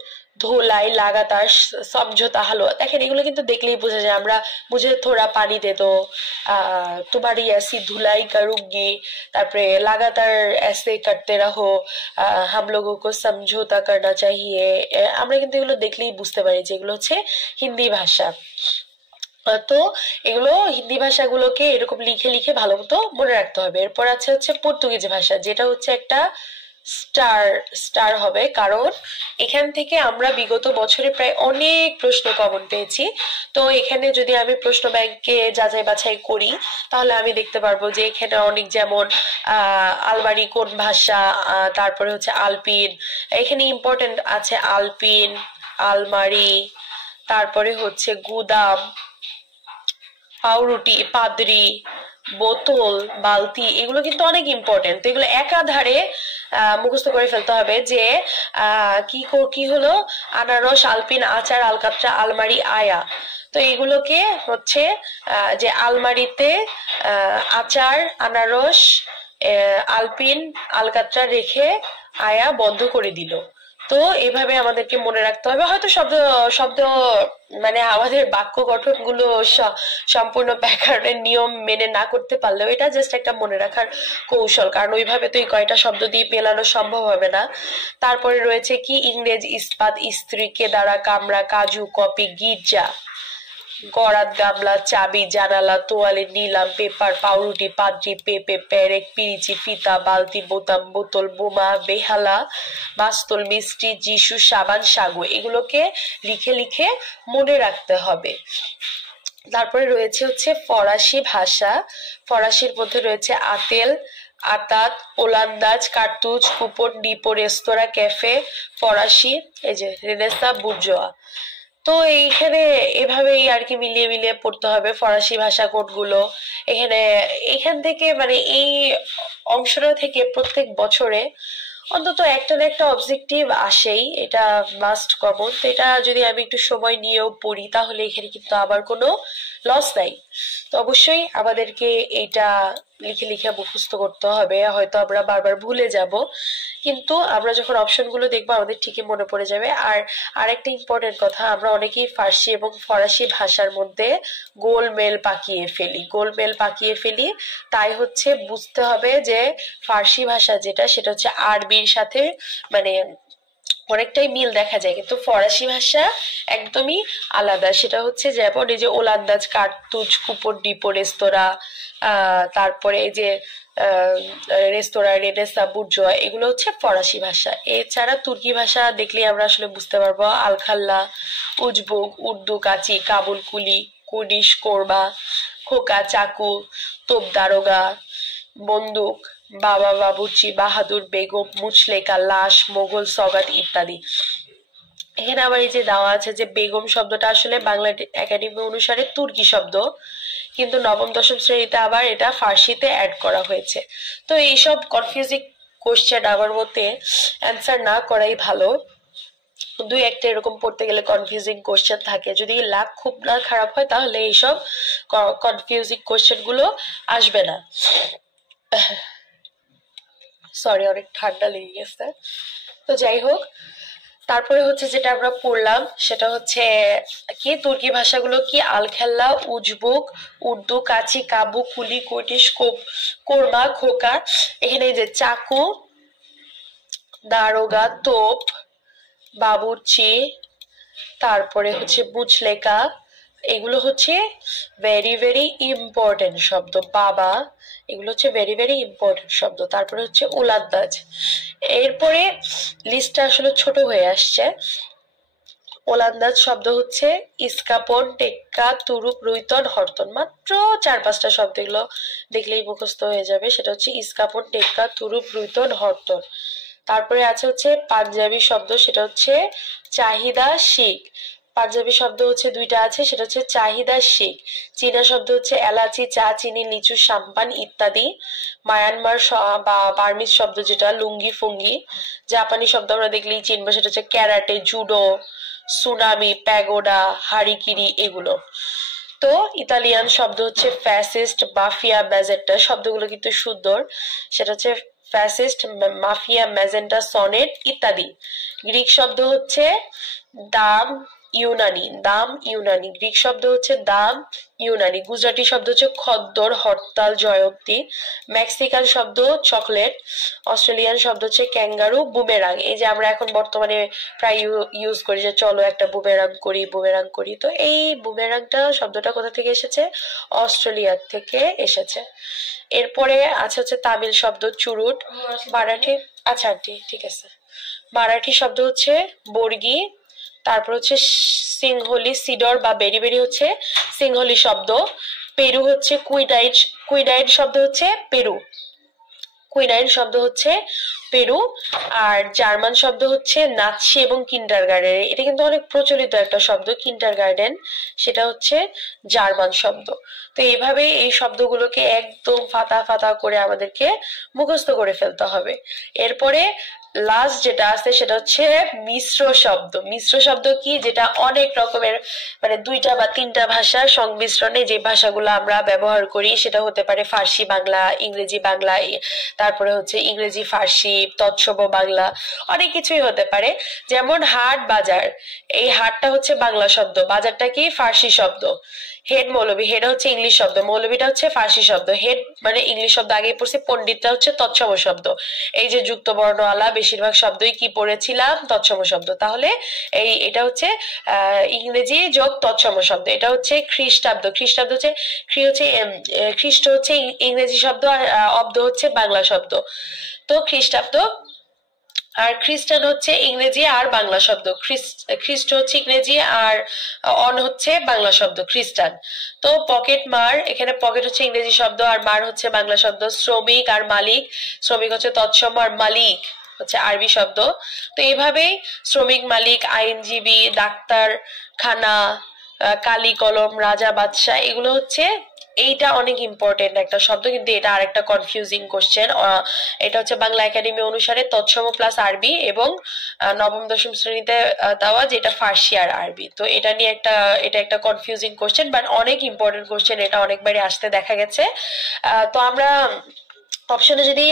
ধোলাই, লাগাতার, সমঝোতা, হালুয়া। দেখেন এগুলো কিন্তু দেখলেই বোঝা যায়, আমরা মুঝে থোড়া পানি দে দো, তোমারি ऐसी धुलाई करूंगी, তারপরে লাগাতার ऐसे करते रहो, हम लोगों को समझौता करना चाहिए। আমরা কিন্তু এগুলো দেখলেই বুঝতে পারি যে এগুলো হচ্ছে হিন্দি ভাষা। তো এগুলো হিন্দি ভাষাগুলোকে এরকম লিখে লিখে ভালো মতো মনে রাখতে হবে। এরপর আছে হচ্ছে পর্তুগিজ ভাষা, যেটা হচ্ছে একটা স্টার স্টার হবে, কারণ এখান থেকে আমরা বিগত বছরে প্রায় অনেক প্রশ্ন কমন পেয়েছি। তো এখানে যদি আমি প্রশ্ন ব্যাংকে যাচাই বাছাই করি, তাহলে আমি দেখতে পারবো যে এখানে অনেক, যেমন আলমারি কোন ভাষা, তারপরে হচ্ছে আলপিন, এখানে ইম্পর্টেন্ট আছে আলপিন, আলমারি, তারপরে হচ্ছে গুদাম, পাউরুটি, পাদরি, বোতল, বালতি, এগুলো কিন্তু অনেক ইম্পর্টেন্ট। তো এগুলো একাধারে মুখস্থ করে ফেলতে হবে যে কি হলো, আনারস, আলপিন, আচার, আলকাতরা, আলমারি, আয়া। তো এগুলোকে হচ্ছে যে আলমারিতে আচার, আনারস, আলপিন, আলকাতরা রেখে আয়া বন্ধ করে দিল। তো এইভাবে আমাদেরকে মনে রাখতে হবে। হয়তো শব্দ শব্দ মানে আমাদের বাক্য গঠন গুলো সম্পূর্ণ ব্যাকরণের নিয়ম মেনে না করতে পারলেও এটা জাস্ট একটা মনে রাখার কৌশল, কারণ ওইভাবে তো এই কয়টা শব্দ দিয়ে মেলানো সম্ভব হবে না। তারপরে রয়েছে কি ইংরেজ, ইস্পাত, ইস্ত্রি, কেদারা, কামরা, কাজু, কপি, গির্জা, গড়াত, গামলা, চাবি, জানালা, তোয়ালে, নিলাম, পেপার, পাউরুটি, পাদ্রি, পেঁপে, পেরেক, পিরিচি, ফিতা, বালতি, বোতাম, বোতল, বোমা, বেহালা, মাস্তল, মিষ্টি, যিশু, সাবান, সাগু। এগুলোকে লিখে লিখে মনে রাখতে হবে। তারপরে রয়েছে হচ্ছে ফরাসি ভাষা, ফরাসির মধ্যে রয়েছে আতেল, আতাত, ওলান্দাজ, কার্তুজ, কুপন, ডিপো, রেস্তোরাঁ, ক্যাফে, ফরাসি, এই যে রেনেসা, বুর্জোয়া। তো এইখানে এভাবেই আর কি মিলিয়ে মিলিয়ে পড়তে হবে ফরাসি ভাষা কোডগুলো। এখান থেকে মানে এই অংশটা থেকে প্রত্যেক বছরে অন্তত একটা না একটা অবজেক্টিভ আসেই, এটা মাস্ট কমন। তো এটা যদি আমি একটু সময় নিয়েও পড়ি, তাহলে এখানে কিন্তু আবার কোনো লস নাই। তো অবশ্যই আমাদেরকে এটা লিখে লিখে মুখস্থ করতে হবে। হয়তো আমরা বারবার ভুলে যাব, কিন্তু আমরা যখন অপশনগুলো দেখবো আমাদের ঠিকই মনে পড়ে যাবে। আর আরেকটা ইম্পর্টেন্ট কথা, আমরা অনেকেই ফার্সি এবং ফরাসি ভাষার মধ্যে গোলমেল পাকিয়ে ফেলি। তাই হচ্ছে বুঝতে হবে যে ফার্সি ভাষা যেটা, সেটা হচ্ছে আরবির সাথে মানে অনেকটাই মিল দেখা যায়, কিন্তু ফরাসি ভাষা একদমই আলাদা। সেটা হচ্ছে যেমন এই যে ওলান্দাজ, কার্তুজ, কুপন, ডিপো, রেস্তোরাঁ, তারপরে এই যে রেস্তোরাঁ, রেনেসা, বুর্জোয়া, এগুলো হচ্ছে ফরাসি ভাষা। এছাড়া তুর্কি ভাষা দেখলেই আমরা আসলে বুঝতে পারবো। আলখাল্লা, উজবুক, উর্দু, কাচি, কাবুল কুলি, কুর্দিশ, কোরবা, খোকা, চাকু, তোপ দারোগা, বন্দুক, বাবা, বাবুর্চি, বাহাদুর, বেগম, মুচলেকা, লাশ, মোগল, সগাত ইত্যাদি। এখানে আবার এই যে দেওয়া আছে যে বেগম শব্দটা আসলে বাংলা একাডেমি অনুসারে তুর্কি শব্দ, কিন্তু নবম দশম শ্রেণীতে আবার এটা ফার্সিতে অ্যাড করা হয়েছে। তো এইসব কনফিউজিং কোশ্চেন আমার মতে অ্যান্সার না করাই ভালো। দুই একটা এরকম পড়তে গেলে কনফিউজিং কোশ্চেন থাকে, যদি লাক খুব না খারাপ হয় তাহলে এইসব কনফিউজিং কোশ্চেন গুলো আসবে না। সরি, অনেক ঠান্ডা লেগে গেছে। তো যাই হোক, তারপরে হচ্ছে যেটা আমরা পড়লাম সেটা হচ্ছে কি তুর্কি ভাষাগুলো কি আলখেল্লা, উজবুক, উর্দু, কাচি, কাবু, কুলি, কুর্দিশ, কোরমা, খোকা, এখানে যে চাকু, দারোগা, তোপ, বাবুর্চি, তারপরে হচ্ছে বুচলেকা, এগুলো হচ্ছে ভেরি ভেরি ইম্পর্টেন্ট শব্দ। বাবা, এগুলো হচ্ছে ভেরি ভেরি ইম্পর্টেন্ট শব্দ। তারপরে হচ্ছে উলাদ্দাজ। এরপরে লিস্টটা আসলে ছোট হয়ে আসছে। ওলান্দাজ শব্দ হচ্ছে ইস্কাপন, টেক্কা, তুরুপ, রুইতন, হরতন। মাত্র 4-5টা শব্দ, এগুলো দেখলেই মুখস্থ হয়ে যাবে। সেটা হচ্ছে ইস্কাপন, টেক্কা, তুরুপ, রুইতন, হরতন। তারপরে আছে হচ্ছে পাঞ্জাবি শব্দ, সেটা হচ্ছে চাহিদা, শিখ। পাঞ্জাবি শব্দ হচ্ছে দুইটা আছে, সেটা হচ্ছে চাহিদা, শিখ। চীনা শব্দ হচ্ছে এলাচি, চা, চিনি, লিচু, সাম্পান ইত্যাদি। মায়ানমার বা বার্মিজ শব্দ যেটা লুঙ্গি, ফুঙ্গি। জাপানি শব্দ আমরা দেখলেই চিনবো, সেটা হচ্ছে ক্যারাটে, জুডো, সুনামি, প্যাগোডা, হারিকিরি, এগুলো। তো ইতালিয়ান শব্দ হচ্ছে ফ্যাসিস্ট, মাফিয়া, ম্যাজেন্টা। শব্দগুলো কিন্তু সুন্দর, সেটা হচ্ছে ফ্যাসিস্ট, মাফিয়া, ম্যাজেন্টা, সনেট ইত্যাদি। গ্রিক শব্দ হচ্ছে দাম, ইউনানি, দাম, ইউনানি। গ্রিক শব্দ হচ্ছে দাম, ইউনানি। গুজরাটি শব্দ হচ্ছে খদ্দর, হরতাল, জয়ন্তী। মেক্সিকান শব্দ চকলেট। অস্ট্রেলিয়ান শব্দ হচ্ছে ক্যাঙ্গারু, বুমেরাং। এই যে আমরা এখন বর্তমানে প্রায় ইউজ করি যে চলো একটা বুমেরাং করি, বুমেরাং করি। তো এই বুমেরাংটা শব্দটা কোথা থেকে এসেছে? অস্ট্রেলিয়া থেকে এসেছে। এরপরে আছে হচ্ছে তামিল শব্দ চুরুট। মারাঠি, আচ্ছা আন্টি ঠিক আছে। মারাঠি শব্দ হচ্ছে বর্গি। তারপর হচ্ছে সিংহলি, সিডর বা বেরি বেরি হচ্ছে সিংহলি শব্দ। পেরু হচ্ছে কুইনাইন, কুইনাইন শব্দ হচ্ছে পেরু, কুইনাইন শব্দ হচ্ছে পেরু। আর জার্মান শব্দ হচ্ছে নাৎসি এবং কিন্ডারগার্টেন। এটা কিন্তু অনেক প্রচলিত একটা শব্দ, কিন্ডারগার্টেন, সেটা হচ্ছে জার্মান শব্দ। তো এইভাবে এই শব্দগুলোকে একদম ফাতা ফাতা করে আমাদেরকে মুখস্থ করে ফেলতে হবে। এরপরে লাস্ট যেটা আছে সেটা হচ্ছে মিশ্র শব্দ। মিশ্র শব্দ কি? যেটা অনেক রকমের মানে 2টা বা 3টা ভাষার সংমিশ্রণে যে ভাষাগুলো আমরা ব্যবহার করি, সেটা হতে পারে ফার্সি বাংলা, ইংরেজি বাংলা, তারপরে হচ্ছে ইংরেজি ফার্সি, তৎসম বাংলা, অনেক কিছুই হতে পারে। যেমন হাট, বাজার, এই হাটটা হচ্ছে বাংলা শব্দ, বাজারটা কি? ফার্সি শব্দ। হেড, মৌলবী, হেড হচ্ছে ইংলিশ শব্দ, মৌলবীটা হচ্ছে ফার্সি শব্দ। হেড মানে ইংলিশ শব্দ আগেই পড়ছি, পণ্ডিতটা হচ্ছে তৎসম শব্দ। এই যে যুক্ত বর্ণ আলা বেশিরভাগ শব্দই কি পড়েছিলাম? তৎসম শব্দ। তাহলে এটা হচ্ছে ইংরেজি যোগ তৎসম শব্দ। এটা হচ্ছে খ্রিস্টাব্দ, খ্রিস্টাব্দ হচ্ছে খ্রিস্ট হচ্ছে ইংরেজি শব্দ, আর অব্দ হচ্ছে বাংলা শব্দ। তো খ্রিস্টাব্দ আর খ্রিস্টান হচ্ছে ইংরেজি আর বাংলা শব্দ। খ্রিস্ট হচ্ছে ইংরেজি আর অন হচ্ছে বাংলা শব্দ, খ্রিস্টান। তো পকেট মার, এখানে পকেট হচ্ছে ইংরেজি শব্দ আর মার হচ্ছে বাংলা শব্দ। শ্রমিক আর মালিক, শ্রমিক হচ্ছে তৎসম আর মালিক হচ্ছে আরবি শব্দ। তো এইভাবেই শ্রমিক, মালিক, আইনজীবী, ডাক্তার, খানা, কালি, কলম, রাজা, বাদশাহ, এগুলো হচ্ছে, এইটা অনেক ইম্পর্টেন্ট একটা শব্দ, কিন্তু এটা আরেকটা কনফিউজিং কোশ্চেন। এটা হচ্ছে বাংলা একাডেমি অনুসারে তৎসম প্লাস আরবি এবং নবম দশম শ্রেণীতে দেওয়া যেটা ফার্সি আর আরবি। তো এটা নিয়ে এটা একটা কনফিউজিং কোশ্চেন, বাট অনেক ইম্পর্টেন্ট কোশ্চেন, এটা অনেকবারই আসতে দেখা গেছে। তো আমরা অপশনে যদি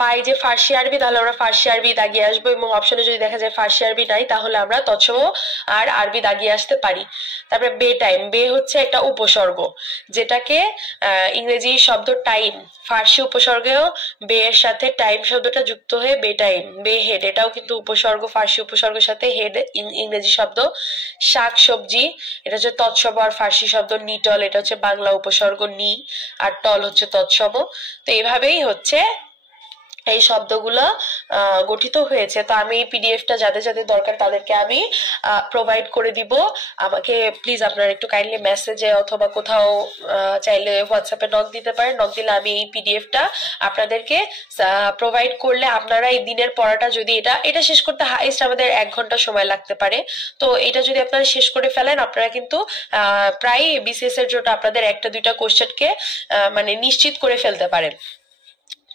পাই যে ফার্সি আরবি, তাহলে আমরা ফার্সি আরবি দাগিয়ে আসবো, এবং অপশনে যদি দেখা যায় ফার্সি আরবি নাই, তাহলে আমরা তৎসম আর আরবি দাগিয়ে আসতে পারি। তারপরে বে টাইম, বে হচ্ছে একটা উপসর্গ, যেটাকে ইংরেজি শব্দ টাইম, ফার্সি উপসর্গেও বে এর সাথে টাইম শব্দটা যুক্ত হয়ে বে টাইম। বে হেড, এটাও কিন্তু উপসর্গ, ফার্সি উপসর্গের সাথে হেড ইংরেজি শব্দ। শাক সবজি, এটা হচ্ছে তৎসম আর ফার্সি শব্দ। নিটল, এটা হচ্ছে বাংলা উপসর্গ নি, আর টল হচ্ছে তৎসম। তো এইভাবে এভাবেই হচ্ছে এই শব্দগুলো গঠিত হয়েছে। তো আমি পিডিএফটা যাদের যাদের দরকার তাদেরকে আমি প্রোভাইড করে দিব। আমাকে প্লিজ আপনারা একটু কাইন্ডলি মেসেজে অথবা কোথাও চাইলে হোয়াটসঅ্যাপে নক দিতে পারেন। নক দিলে আমি এই পিডিএফটা আপনাদেরকে প্রোভাইড করলে আপনারা এই দিনের পড়াটা যদি এটা শেষ করতে হাইস্ট আমাদের 1 ঘন্টা সময় লাগতে পারে। তো এটা যদি আপনারা শেষ করে ফেলেন আপনারা কিন্তু প্রায় বিসিএস এর জন্য আপনাদের 1-2টা কোশ্চেনকে মানে নিশ্চিত করে ফেলতে পারেন।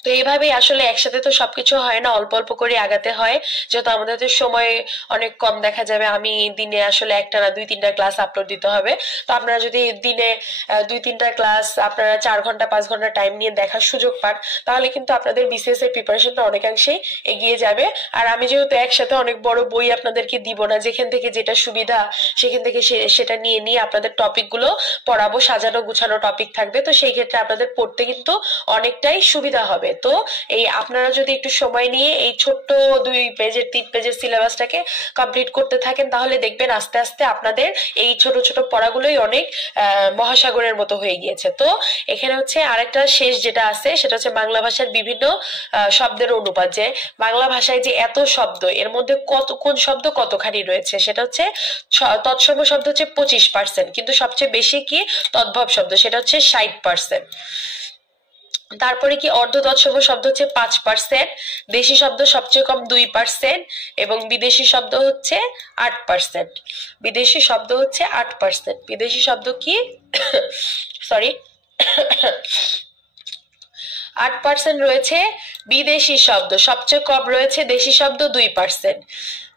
তো এইভাবেই আসলে একসাথে তো সবকিছু হয় না, অল্প অল্প করে আগাতে হয়। যেহেতু আমাদের তো সময় অনেক কম, দেখা যাবে আমি দিনে আসলে একটা না 2-3টা ক্লাস আপলোড দিতে হবে। তো আপনারা যদি দিনে 2-3টা ক্লাস আপনারা 4 ঘন্টা 5 ঘন্টা টাইম নিয়ে দেখার সুযোগ পান তাহলে কিন্তু আপনাদের বিসিএস এর প্রিপারেশনটা অনেকাংশেই এগিয়ে যাবে। আর আমি যেহেতু একসাথে অনেক বড় বই আপনাদেরকে দিব না, যেখান থেকে যেটা সুবিধা সেখান থেকে সেটা নিয়ে নিয়ে আপনাদের টপিকগুলো পড়াবো, সাজানো গুছানো টপিক থাকবে। তো সেই ক্ষেত্রে আপনাদের পড়তে কিন্তু অনেকটাই সুবিধা হবে। তো এই আপনারা যদি একটু সময় নিয়ে এই ছোট্ট 2 পেজের 3 পেজের সিলেবাসটাকে কমপ্লিট করতে থাকেন তাহলে দেখবেন আস্তে আস্তে আপনাদের এই ছোট ছোট পড়াগুলোই অনেক মহাসাগরের মতো হয়ে গিয়েছে। তো এখানে হচ্ছে আরেকটা শেষ যেটা আছে সেটা হচ্ছে বাংলা ভাষার বিভিন্ন শব্দের অনুপাত, যে বাংলা ভাষায় যে এত শব্দ এর মধ্যে কোন শব্দ কতখানি রয়েছে, সেটা হচ্ছে তৎসম শব্দ হচ্ছে 25%, কিন্তু সবচেয়ে বেশি কি তদ্ভব শব্দ সেটা হচ্ছে 60%। তারপরে কি অর্ধ তৎসম শব্দ হচ্ছে 5%, দেশি শব্দ সবচেয়ে কম 2% এবং বিদেশি শব্দ হচ্ছে 8%। বিদেশি শব্দ হচ্ছে 8%। বিদেশি শব্দ কি সরি 8% রয়েছে বিদেশি শব্দ, সবচেয়ে কম রয়েছে দেশি শব্দ 2%।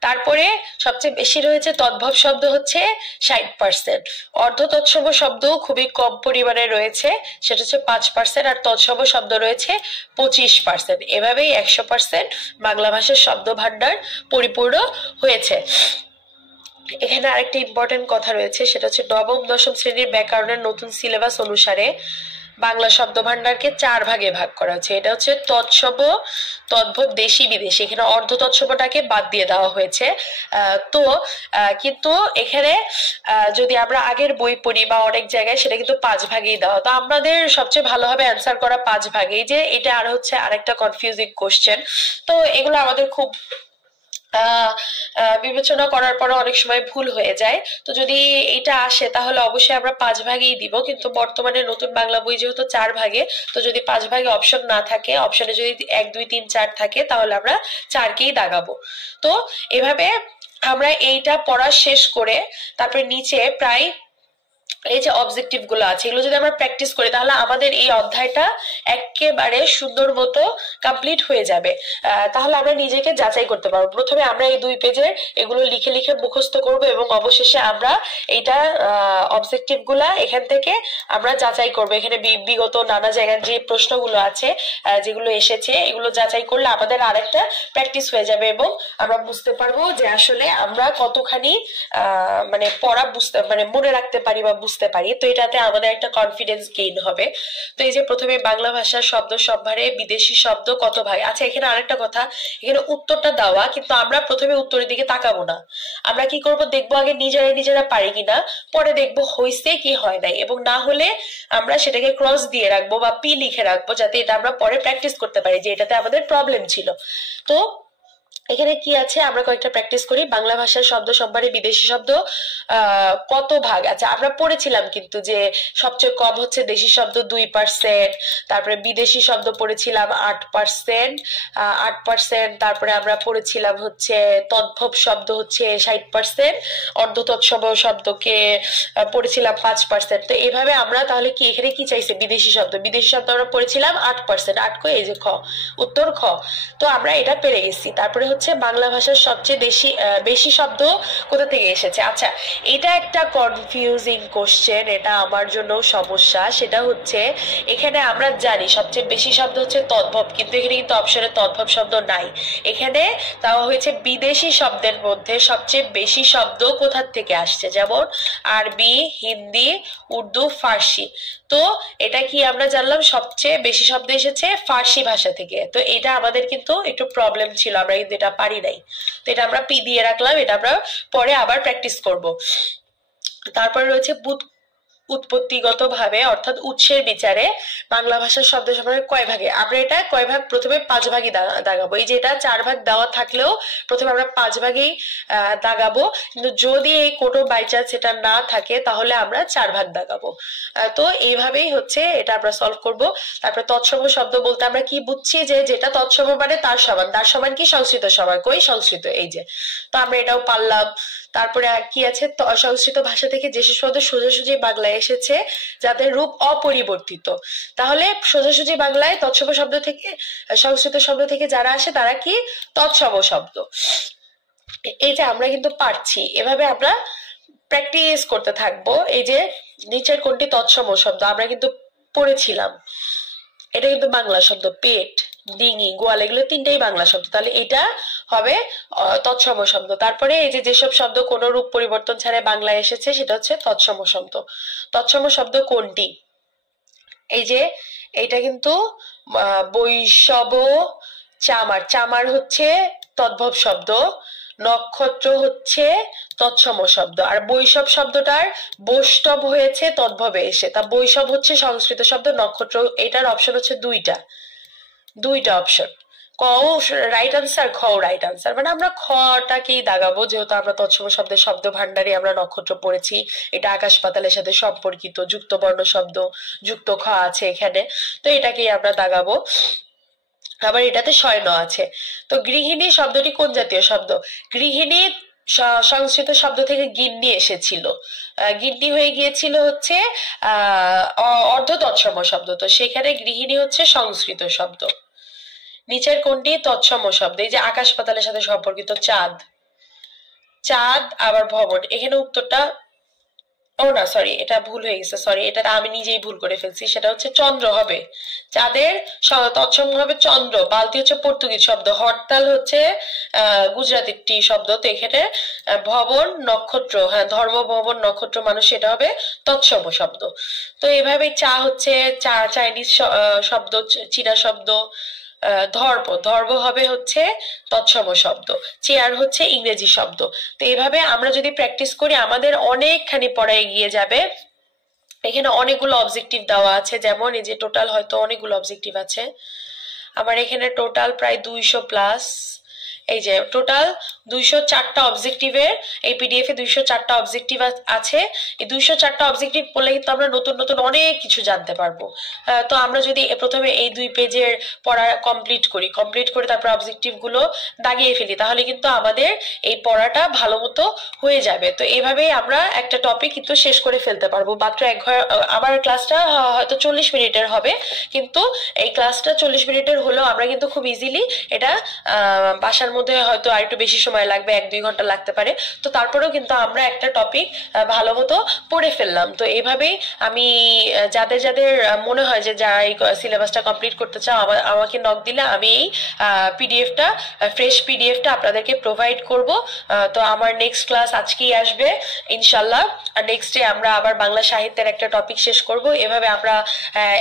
তারপরে সবচেয়ে বেশি রয়েছে তদ্ভব শব্দ হচ্ছে 60%। অর্ধ তৎসম শব্দ খুবই কম পরিমাণে রয়েছে, সেটা হচ্ছে 5%, আর তৎসম শব্দ রয়েছে 25%। এভাবেই 100% বাংলা ভাষার শব্দ ভান্ডার পরিপূর্ণ হয়েছে। এখানে আরেকটি ইম্পর্টেন্ট কথা রয়েছে, সেটা হচ্ছে নবম দশম শ্রেণীর ব্যাকরণের নতুন সিলেবাস অনুসারে বাংলা শব্দ ভান্ডারকে 4 ভাগে ভাগ করা হয়েছে। এটা হচ্ছে তৎসম, তদ্ভব, দেশি, বিদেশি। এখানে অর্ধ তৎসমটাকে বাদ দিয়ে দেওয়া হয়েছে। তো কিন্তু এখানে যদি আমরা আগের বই পড়ি বা অনেক জায়গায় সেটা কিন্তু 5 ভাগেই দেওয়া। তো আমাদের সবচেয়ে ভালো হবে অ্যান্সার করা 5 ভাগেই, যে এটা আর হচ্ছে আরেকটা কনফিউজিং কোশ্চেন। তো এগুলো আমাদের খুব বিবেচনা করার পর অনেক সময় ভুল হয়ে যায়। তো যদি এটা আসে তাহলে অবশ্যই আমরা 5 ভাগেই দিব, কিন্তু বর্তমানে নতুন বাংলা বই যেহেতু 4 ভাগে, তো যদি 5 ভাগে অপশন না থাকে, অপশনে যদি 1 2 3 4 থাকে তাহলে আমরা 4কেই দাগাবো। তো এভাবে আমরা এইটা পড়া শেষ করে তারপরে নিচে প্রায় এই যে অবজেক্টিভ গুলো আছে এগুলো যদি আমরা প্র্যাকটিস করি তাহলে আমাদের এই অধ্যায়টা একেবারে সুন্দর মতো কমপ্লিট হয়ে যাবে। তাহলে আমরা নিজেকে যাচাই করতে পারবো। প্রথমে আমরা এই 2 পেজের এগুলো লিখে লিখে মুখস্থ করব এবং অবশেষে আমরা এইটা অবজেক্টিভ গুলা এখান থেকে আমরা যাচাই করব। এখানে বিগত নানা জায়গার যে প্রশ্নগুলো আছে যেগুলো এসেছে এগুলো যাচাই করলে আমাদের আরেকটা প্র্যাকটিস হয়ে যাবে এবং আমরা বুঝতে পারবো যে আসলে আমরা কতখানি মানে পড়া মানে মনে রাখতে পারি বা বুঝতে পারি। তো এটাতে আমাদের একটা কনফিডেন্স গেইন হবে। তো এই যে প্রথমে বাংলা ভাষার শব্দ সম্ভারে বিদেশি শব্দ কত ভাগ। আচ্ছা, এখানে আরেকটা কথা, এখানে উত্তরটা দেওয়া, কিন্তু আমরা প্রথমে উত্তরের দিকে তাকাবো না। আমরা কি করব, দেখবো আগে নিজেরা পারি কিনা, পরে দেখবো হয়েছে কি হয় নাই, এবং না হলে আমরা সেটাকে ক্রস দিয়ে রাখবো বা পি লিখে রাখবো, যাতে এটা আমরা পরে প্র্যাকটিস করতে পারি যে এটাতে আমাদের প্রবলেম ছিল। তো এখানে কি আছে আমরা কয়েকটা প্র্যাকটিস করি। বাংলা ভাষার শব্দ সম্ভারে বিদেশি শব্দ কত ভাগ। আচ্ছা, আমরা পড়েছিলাম কিন্তু যে সবচেয়ে কম হচ্ছে দেশি শব্দ 2%, তারপরে বিদেশি শব্দ পড়েছিলাম 8%, তারপরে আমরা পড়েছিলাম হচ্ছে তদ্ভব শব্দ হচ্ছে 60%, অর্ধ তৎসম শব্দকে পড়েছিলাম 5%। তো এইভাবে আমরা তাহলে কি এখানে কি চাইছে, বিদেশি শব্দ আমরা পড়েছিলাম 8%। 8 কো এই যে খ, উত্তর খ। তো আমরা এটা পেরে গেছি। তারপরে হচ্ছে বাংলা ভাষার সবচেয়ে বেশি শব্দ কোথা থেকে এসেছে। আচ্ছা, এটা একটা কনফিউজিং কোশ্চেন, এটা আমার জন্য সমস্যা। সেটা হচ্ছে এখানে আমরা জানি সবচেয়ে বেশি শব্দ হচ্ছে তদ্ভব, কিন্তু এখানে কিন্তু অপশনে তদ্ভব শব্দ নাই। এখানে দেওয়া হয়েছে বিদেশি শব্দের মধ্যে সবচেয়ে বেশি শব্দ কোথা থেকে আসছে, যেমন আরবি, হিন্দি, উর্দু, ফার্সি। তো এটা কি আমরা জানলাম সবচেয়ে বেশি শব্দ এসেছে ফার্সি ভাষা থেকে। তো এটা আমাদের কিন্তু একটু প্রবলেম ছিল, আমরা কিন্তু এটা পারি নাই। তো এটা আমরা পি দিয়ে রাখলাম, এটা আমরা পরে আবার প্র্যাকটিস করব। তারপরে রয়েছে উৎপত্তিগত ভাবে অর্থাৎ উৎসের বিচারে বাংলা ভাষার শব্দ সমাহার কয় ভাগে? আমরা এটা কয় ভাগ, প্রথমে 5 ভাগই দাগাবো। এই যে এটা 4 ভাগ দেওয়া থাকলেও প্রথমে আমরা 5 ভাগেই দাগাবো, কিন্তু যদি এই কোনো বাই চান্স এটা না থাকে তাহলে আমরা 4 ভাগ দাগাবো। তো এইভাবেই হচ্ছে এটা আমরা সলভ করব। তারপরে তৎসম শব্দ বলতে আমরা কি বুঝছি, যে যেটা তৎসম মানে তার সমান। তার সমান কি? সংস্কৃত সমান। কই? সংস্কৃত। এই যে, তো আমরা এটাও পারলাম। তারপরে কি আছে? সংস্কৃত ভাষা থেকে যেসব শব্দ সোজাসুজি বাংলায় এসেছে যাদের রূপ অপরিবর্তিত, তাহলে সোজাসুজি বাংলায় তৎসম শব্দ থেকে, সংস্কৃত শব্দ থেকে যারা আসে তারা কি? তৎসম শব্দ। এই যে আমরা কিন্তু পারছি, এভাবে আমরা প্র্যাকটিস করতে থাকবো। এই যে নিচের কোনটি তৎসম শব্দ আমরা কিন্তু পড়েছিলাম, এটা কিন্তু বাংলা শব্দ। পেট, ডিঙি, গোয়াল, এগুলো তিনটাই বাংলা শব্দ, তাহলে এটা হবে তৎসম শব্দ। তারপরে এই যে যেসব শব্দ কোনো রূপ পরিবর্তন ছাড়া বাংলায় এসেছে সেটা হচ্ছে তৎসম শব্দ। তৎসম শব্দ কোনটি? এই যে এইটা কিন্তু বৈষব, চামার। চামার হচ্ছে তদ্ভব শব্দ, নক্ষত্র হচ্ছে তৎসম শব্দ, আর বৈষব শব্দটার বৈষ্ণব হয়েছে তদ্ভবে এসে, তা বৈষব হচ্ছে সংস্কৃত শব্দ, নক্ষত্র। এটার অপশন হচ্ছে দুইটা অপশন। ক রাইট আনসার, খ রাইট আনসার। মানে আমরা খটাকেই দাগাবো, যেহেতু আমরা তৎসম শব্দের শব্দ ভান্ডারে আমরা নক্ষত্র পড়েছি, এটা আকাশ পাতালের সাথে সম্পর্কিত, যুক্ত বর্ণ শব্দ, যুক্ত খ আছে এখানে, তো এটাকেই আমরা দাগাবো। আবার এটাতে শয়ন আছে। তো গৃহিণী শব্দটি কোন জাতীয় শব্দ? গৃহিণী সংস্কৃত শব্দ থেকে গিন্নি এসেছিল, গিন্নি হয়ে গিয়েছিল হচ্ছে অর্ধ তৎসম শব্দ, তো সেখানে গৃহিণী হচ্ছে সংস্কৃত শব্দ। নিচের কোনটি তৎসম শব্দ? এই যে আকাশ পাতালের সাথে সম্পর্কিত, চাঁদ আবার ভবন। এখানে উত্তরটা, ও না সরি, এটা ভুল হয়ে গেছে, সরি, এটা আমি নিজেই ভুল করে ফেলছি, সেটা হচ্ছে চন্দ্র হবে। চাঁদের তৎসম হবে চন্দ্র। বালতি হচ্ছে পর্তুগিজ শব্দ, হরতাল হচ্ছে গুজরাটি শব্দ, তো এখানে ভবন নক্ষত্র, হ্যাঁ, ধর্ম ভবন নক্ষত্র মানুষ, এটা হবে তৎসম শব্দ। তো এভাবে চা হচ্ছে চাইনিজ শব্দ, চীনা শব্দ। ধর্ব হবে হচ্ছে তৎসম শব্দ। চেয়ার হচ্ছে ইংরেজি শব্দ। তো এইভাবে আমরা যদি প্র্যাকটিস করি আমাদের অনেকখানি পড়া এগিয়ে যাবে। এখানে অনেকগুলো অবজেক্টিভ দেওয়া আছে, যেমন এই যে টোটাল হয়তো অনেকগুলো অবজেক্টিভ আছে, আমার এখানে টোটাল প্রায় 200+। এই যে টোটাল 204টা অবজেক্টিভের, এই পিডিএফ এ 204টা অবজেক্টিভ আছে। এই 204টা অবজেক্টিভ পড়লে কিন্তু আমরা নতুন নতুন অনেক কিছু জানতে পারবো। তো আমরা যদি প্রথমে এই 2 পেজের পড়া কমপ্লিট করে তারপর অবজেক্টিভ গুলো দাগিয়ে ফেলি, তাহলে কিন্তু আমাদের এই পড়াটা ভালো মতো হয়ে যাবে। তো এইভাবেই আমরা একটা টপিক কিন্তু শেষ করে ফেলতে পারবো মাত্র আমার ক্লাসটা হয়তো 40 মিনিটের হবে, কিন্তু এই ক্লাসটা 40 মিনিটের হলেও আমরা কিন্তু খুব ইজিলি এটা বাসার মধ্যে হয়তো আর একটু বেশি সময় লাগবে, 1-2 ঘন্টা লাগতে পারে, তো তারপরেও কিন্তু আমরা একটা টপিক ভালো মতো পড়ে ফেললাম। তো এইভাবেই আমি যাদের যাদের মনে হয় যে যারা এই সিলেবাসটা কমপ্লিট করতে চাও, আমাকে নক দিলে আমি এই পিডিএফটা, ফ্রেশ পিডিএফটা আপনাদেরকে প্রোভাইড করব। তো আমার নেক্সট ক্লাস আজকেই আসবে ইনশাল্লাহ, আর নেক্সট ডে আমরা আবার বাংলা সাহিত্যের একটা টপিক শেষ করব। এভাবে আমরা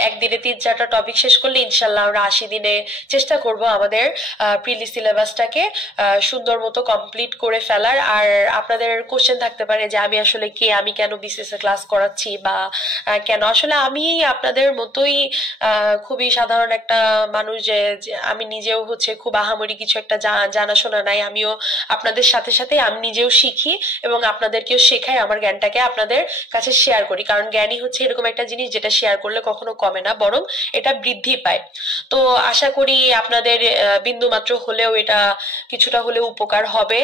একদিনে 3-4টা টপিক শেষ করলে ইনশাল্লাহ আমরা 80 দিনে চেষ্টা করব আমাদের প্রিলি সিলেবাসটাকে সুন্দর মতো কমপ্লিট করে ফেলার। আর আপনাদের কোশ্চেন থাকতে পারে যে আমি আসলে কে, আমি কেন বিসিএস এ ক্লাস করাচ্ছি, বা কেন, আসলে আমি আপনাদের মতোই খুবই সাধারণ একটা মানুষ, যে আমি নিজেও হচ্ছে খুব আহামরি কিছু একটা জানাশোনা নাই, আমিও আপনাদের সাথে সাথে আমি নিজেও শিখি এবং আপনাদেরকেও শেখাই, আমার জ্ঞানটাকে আপনাদের কাছে শেয়ার করি, কারণ জ্ঞানই হচ্ছে এরকম একটা জিনিস যেটা শেয়ার করলে কখনো কমে না, বরং এটা বৃদ্ধি পায়। তো আশা করি আপনাদের বিন্দু মাত্র হলেও এটা কিছুটা হলেও উপকার হবে।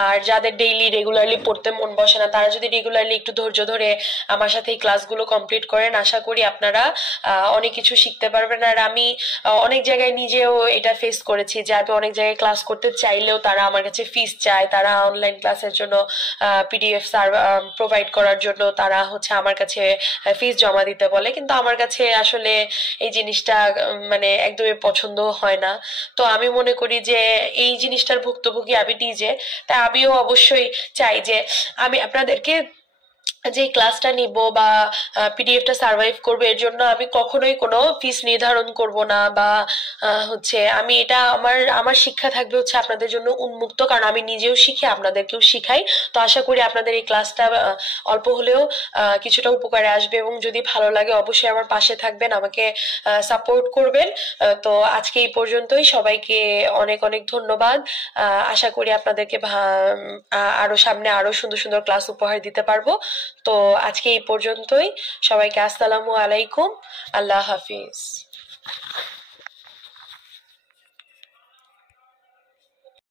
আর যাদের ডেইলি রেগুলারলি পড়তে মন বসে না, তারা যদি রেগুলারলি একটু ধৈর্য ধরে আমার সাথে এই ক্লাসগুলো কমপ্লিট করেন, আশা করি আপনারা অনেক কিছু শিখতে পারবেন। আর আমি অনেক জায়গায় নিজেও এটা ফেস করেছি যে আমি অনেক জায়গায় ক্লাস করতে চাইলেও তারা আমার কাছে ফিস চায়, তারা অনলাইন ক্লাসের জন্য পিডিএফ প্রোভাইড করার জন্য তারা হচ্ছে আমার কাছে ফিস জমা দিতে বলে, কিন্তু আমার কাছে আসলে এই জিনিসটা মানে একদমই পছন্দ হয় না। তো আমি মনে করি যে এই জিনিসটার ভুক্তভোগী আমি নিজে, তাই আমিও অবশ্যই চাই যে আমি আপনাদেরকে যে ক্লাসটা নিব বা পিডিএফটা সার্ভাইভ করবে এর জন্য আমি কখনোই কোনো ফিস নির্ধারণ করব না, বা হচ্ছে আমি এটা আমার আমার শিক্ষা থাকবে হচ্ছে আপনাদের জন্য উন্মুক্ত, কারণ আমি নিজেও শিখি আপনাদেরকেও শিখাই। তো আশা করি আপনাদের এই ক্লাসটা অল্প হলেও কিছুটা উপকারে আসবে, এবং যদি ভালো লাগে অবশ্যই আমার পাশে থাকবেন, আমাকে সাপোর্ট করবেন। তো আজকে এই পর্যন্তই, সবাইকে অনেক অনেক ধন্যবাদ। আশা করি আপনাদেরকে আরো সামনে আরো সুন্দর সুন্দর ক্লাস উপহার দিতে পারবো। তো আজকে এই পর্যন্তই, সবাইকে আসসালামু আলাইকুম, আল্লাহ হাফিজ।